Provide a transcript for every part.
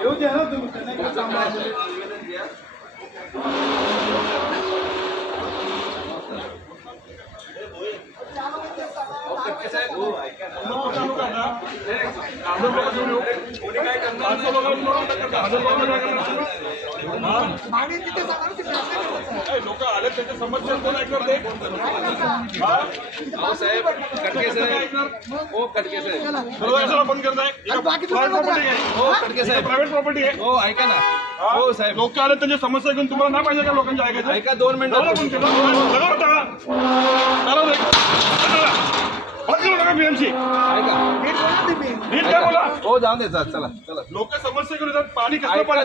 येऊ द्या ना तुम्ही त्यांना काय सांभाळायचं लोक आले त्याच्या समस्या कोण ऐकणार ते साहेब कटके साहेब हो कटके साहेब बंद करताय कटके साहेब प्रायव्हेट प्रॉपर्टी आहे हो ऐका ना हो साहेब लोक आले त्याची समस्या घेऊन तुम्हाला नाही पाहिजे का लोकांची ऐकायचं ऐका 2 मिनिटं बीएमसी ऐका नीट काय बोला हो जाऊन दे चला चला लोक समस्या घेऊन येतात पाणी कसं पाणी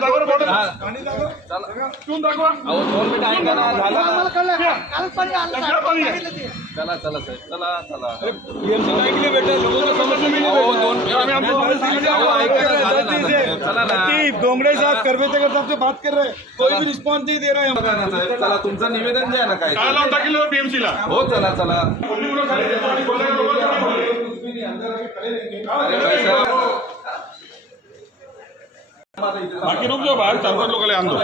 चला पिऊन दाखवा अहो 2 मिनिटं ऐका ना झालं चला चला साहेब चला चला बीएमसी काय केली बेटा लोकांना समस्या चला ना डोंगरे साहब करवेते साहब से बात कर रहे हैं कोई भी रिस्पॉन्स नहीं दे रहे हैं चला तुमचं निवेदन द्या ना काय लावून टाकलं बीएमसी ला हो चला चला बाकी रुक जाओ बाहर 4-5 लोग ले आन दो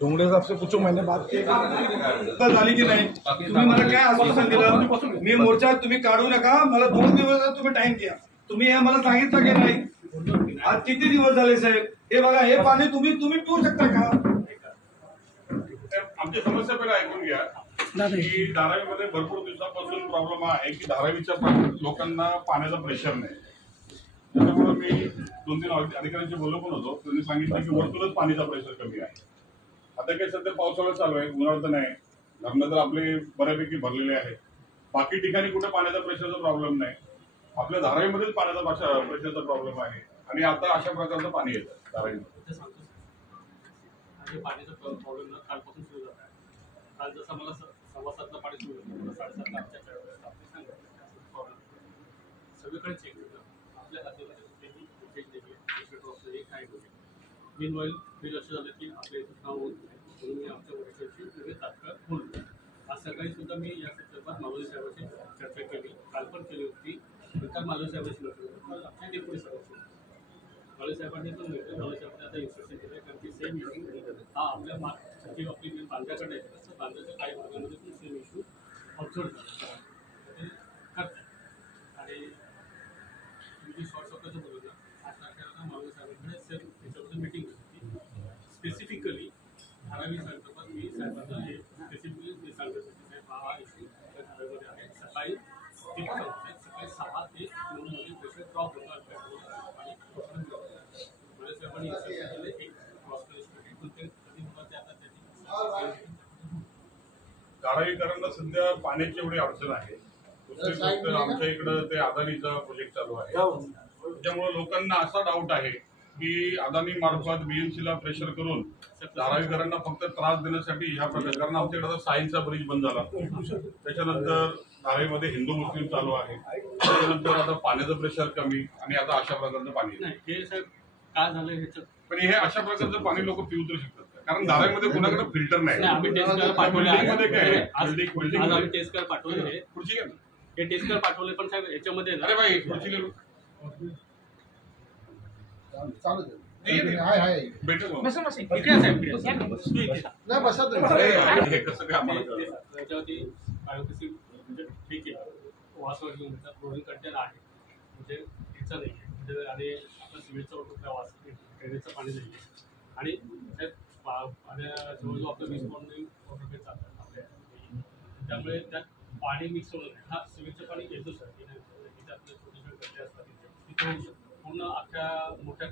डोंगरे साहब से पूछो मैंने बात की झाली की नाही तुम्ही मला काय आश्वासन दिलं मी मोर्चा तुम्ही काढू नका मला 2 दिवस तुम्ही टाइम द्या तुम्ही हे मला सांगितलं की नाही आज किती दिवस झाले साहेब हे बघा हे पाणी तुम्ही पिऊ शकता का आमची समस्या पहिला ऐकून घ्या की धारावीमध्ये भरपूर दिवसापासून प्रॉब्लेम आहे की धारावीच्या लोकांना पाण्याचा प्रेशर नाही त्याच्यामुळे मी 2-3 अधिकाऱ्यांशी बोललो पण होतो त्यांनी सांगितलं की वरतूनच पाणीचा प्रेशर कमी आहे आता काही सध्या पावसाळा चालू आहे उन्हाळा नाही धरणं तर आपले बऱ्यापैकी भरलेले आहेत बाकी ठिकाणी कुठे पाण्याचा प्रेशरचा प्रॉब्लेम नाही आपल्या धारावीमध्येच पाण्याचा प्रेशरचा प्रॉब्लेम आहे आणि आता अशा प्रकारचं पाणी येतं धारावीमध्ये पाण्याचा प्रॉब्लेम कालपासून सुरू झाला आहे काल जसं मला 7:15 पाणी सुरू होतं 7:30 आमच्या सगळीकडे चेक केलं आपल्या हाती काय होईल मीनवाईल बिल असं झालं की आपल्या इथं काम होत नाही म्हणून मी आमच्या वरिष्ठांशी तात्काळ बोललो आज सकाळी सुद्धा मी या संदर्भात मालोजी साहेबांशी चर्चा केली काल पण केली होती नंतर मालोजी साहेबांशी भेटलो आमच्या डेप्युटी साहेबांशी मालोजी साहेबांनी पण भेटलं मालोजी साहेबांनी आता इन्स्ट्रक्शन दिलं कारण की सेम इश्यू हा आपल्या जी आपली बांद्राकडे आहे तसं बांद्राच्या काही भागामध्ये पण सेम इश्यू ऑब्झर्व झाला करतात आणि तुम्ही जी शॉर्ट शॉकाचं बोलू ना 8 तारखेला मालोजी साहेबांकडे सेम त्याच्याबद्दल मीटिंग होती स्पेसिफिकली धारावी संदर्भात मी साहेबांना हे स्पेसिफिकली सांगत होते साहेब हा इश्यू धारावीमध्ये आहे सकाळी 6 ते 9 मध्ये प्रेशर ड्रॉप होता आणि मालोजी साहेबांनी इन्स्ट्रक्शन दिले एक धारावीकरांना सध्या पाण्याची एवढी अडचण आहे दुसरी गोष्ट आमच्या इकडं ते अदानीचा प्रोजेक्ट चालू आहे त्यामुळे लोकांना असा डाऊट आहे की अदानी मार्फत बीएमसीला प्रेशर करून धारावीकरांना फक्त त्रास देण्यासाठी ह्या प्रकारे कारण आमच्याकडे सायन्सचा ब्रिज बंद झाला त्याच्यानंतर धारावीमध्ये हिंदू मुस्लिम चालू आहे त्याच्यानंतर आता पाण्याचं प्रेशर कमी आणि आता अशा प्रकारचं पाणी हे साहेब काय झालं ह्याच्यात पण हे अशा प्रकारचं पाणी लोक पिऊ तर शकतात कारण धारावीमध्ये कुणाकडे फिल्टर नाही आम्ही टेस्ट करायला पाठवले आम्ही टेस्ट करायला पाठवले खुर्ची घ्या हे टेस्ट करायला पाठवले पण साहेब याच्यामध्ये अरे भाई खुर्ची घेऊ त्याच्यावरती बायोकेसी म्हणजे ठीक आहे वास वगैरे घेऊन क्लोरीन कंटेन आहे म्हणजे याचं नाही म्हणजे आणि आपलं सिमेंटचा वगैरे वास ड्रेनेजचं पाणी नाही आणि जवळजवळ आपलं 20 चालतात आपल्या त्यामुळे त्यात पाणी मिक्स होणं नाही हा सिमेंटचं पाणी येतो सर तिथे आपले छोटे छोटे गड्डे असतात तिथे होऊ शकतं पूर्ण अख्ख्या मोठ्या